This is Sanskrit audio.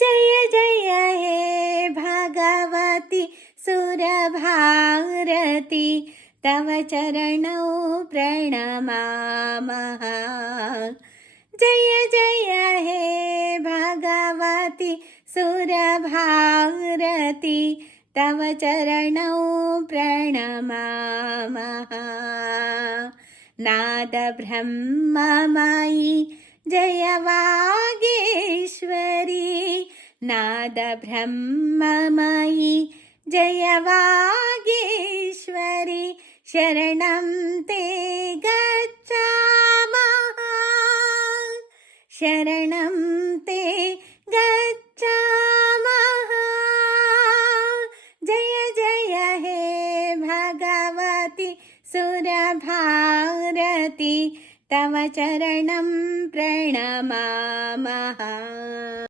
जय जय हे भगवति सुरभारती तव चरणौ प्रणमामः। जय जय हे भगवति सुरभारती तव चरणौ प्रणमामः। नाद ब्रह्ममयी जय वागीश्वरी नाद ब्रह्ममयी जय वागीश्वरी शरणं ते गच्छामः शरणं ते